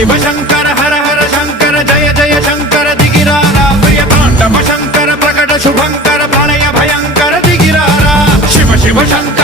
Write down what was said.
शिव शंकर हर हर शंकर जय जय शंकर दिगिरारा प्रिय तांडव शंकर प्रकट शुभंकर प्रलय भयंकर दिगिरारा शिव शिव शंकर